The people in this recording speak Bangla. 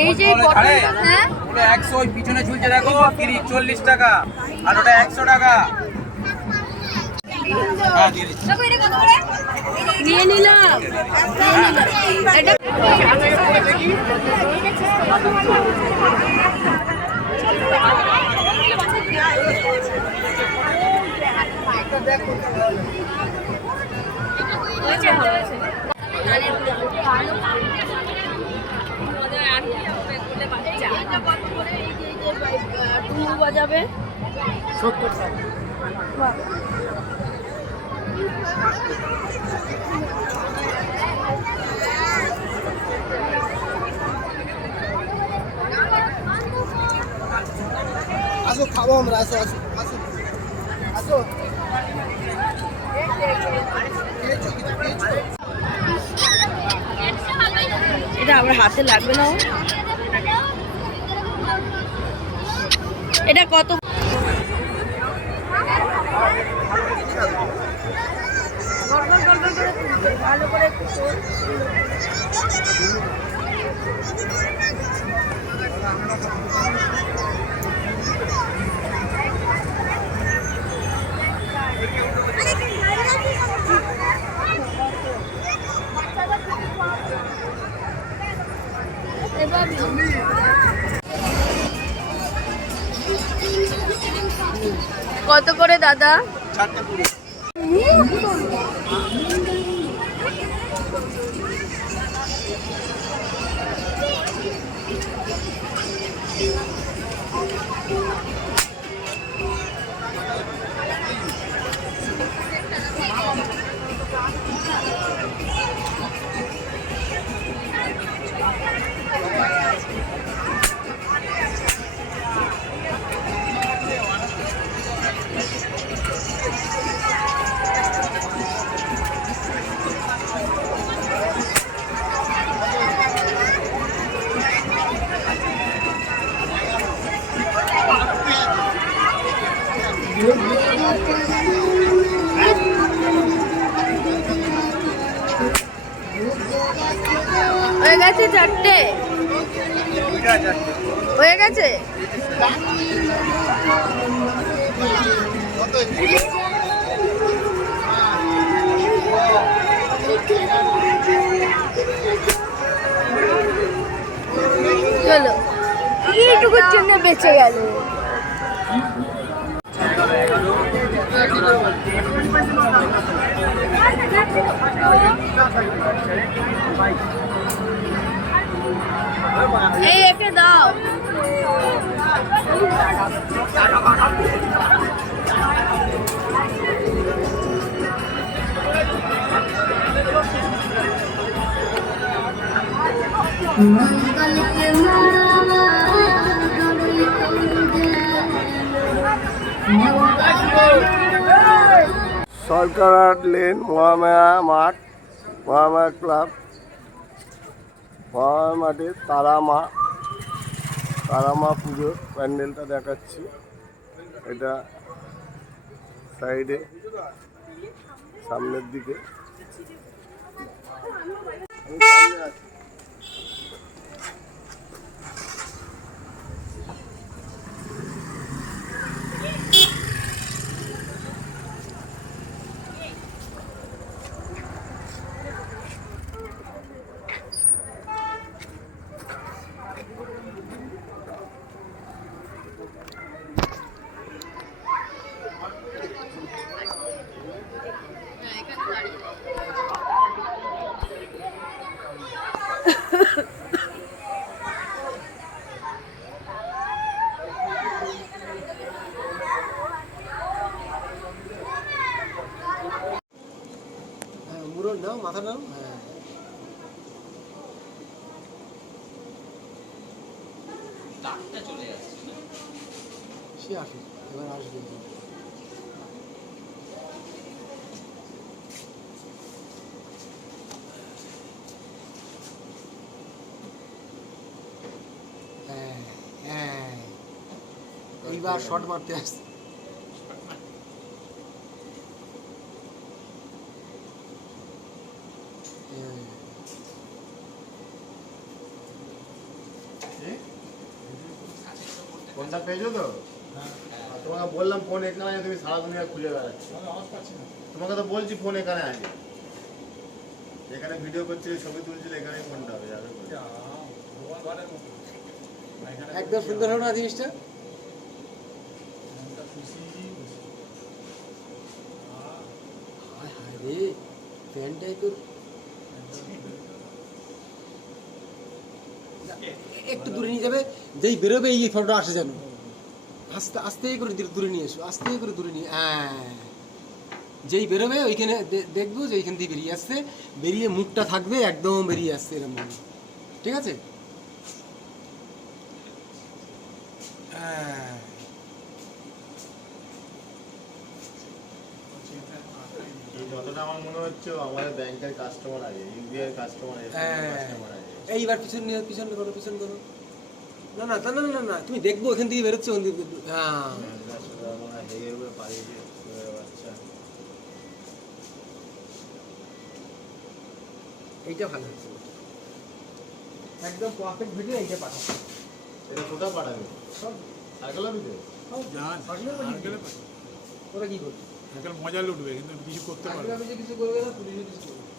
এই যে 100 ওই পিছনে ঝুলছে দেখো 30-40 টাকা আর ওটা 100 টাকা নিয়ে নিলাম বাজাবে 70 টাকা। আসো খাবো আমরা আসো আসো আসো আসো এটা আমার হাতে লাগবে না এটা কত ভালো করে কত করে দাদা? 4টা পুরি। হয়ে গেছে 4টে হয়ে গেছে চলো এইটুকুর জন্য বেঁচে গেল এই একে দাও সরকার লেন মহামায়া মাঠ মহামায়া ক্লাব মহামায়া মাঠে তারামা পুজোর প্যান্ডেলটা দেখাচ্ছি। এটা সাইডে সামনের দিকে মুড়ো নাও মাথা নাও। হ্যাঁ ডাকটা চলে আসছে সে আসুক এবার আসবে। দুইবার শট মারতে আসছে। ফোনটা পেয়েছো তো? আর তোমাকে বললাম ফোন এখানে আছে, তুমি সারা দুনিয়া খুঁজে বেড়াচ্ছ। তোমাকে তো বলছি ফোন এখানে আছে, এখানে ভিডিও করছিলে, ছবি তুলছিলে, এখানেই ফোনটা হবে যাবে বলে। একদম সুন্দর হলো না জিনিসটা? হায় হায় রে, প্যান্টটাই তোর একটু দূরে নিয়ে যাবে, যেই বেরোবে এই ফটোটা আসে যেন। আস্তে আস্তে করে দূরে নিয়ে এসো, আস্তে করে দূরে নিয়ে, হ্যাঁ যেই বেরোবে ওইখানে দেখবো যে এইখান দিয়ে বেরিয়ে আসছে, বেরিয়ে মুখটা থাকবে একদম বেরিয়ে আসছে এরকম ভাবে। ঠিক আছে? হ্যাঁ এই যতটা আমার মনে হচ্ছে ও আমাদের ব্যাংকের কাস্টমার আছে, ইউবিআই কাস্টমার আছে, কাস্টমার আছে। এইবার পিছন নিয়ে পিছন করো, পিছন করো। না না না না না, তুমি দেখবো ওখান থেকে বেরোচ্ছে, ওখান থেকে। হ্যাঁ হেগে উড়ে পালিয়েছে বাচ্চা। এইটা ভালো হচ্ছে, একদম পারফেক্ট ভিডিও। এইটা পাঠাও, এটা কোথায় পাঠাবে? সব সাইকেল অফিসে? ওরা কি করবে? মজা লুটবে কিন্তু কিছু করতে পারবে না। কিছু করবে না, পুলিশও কিছু করবে না।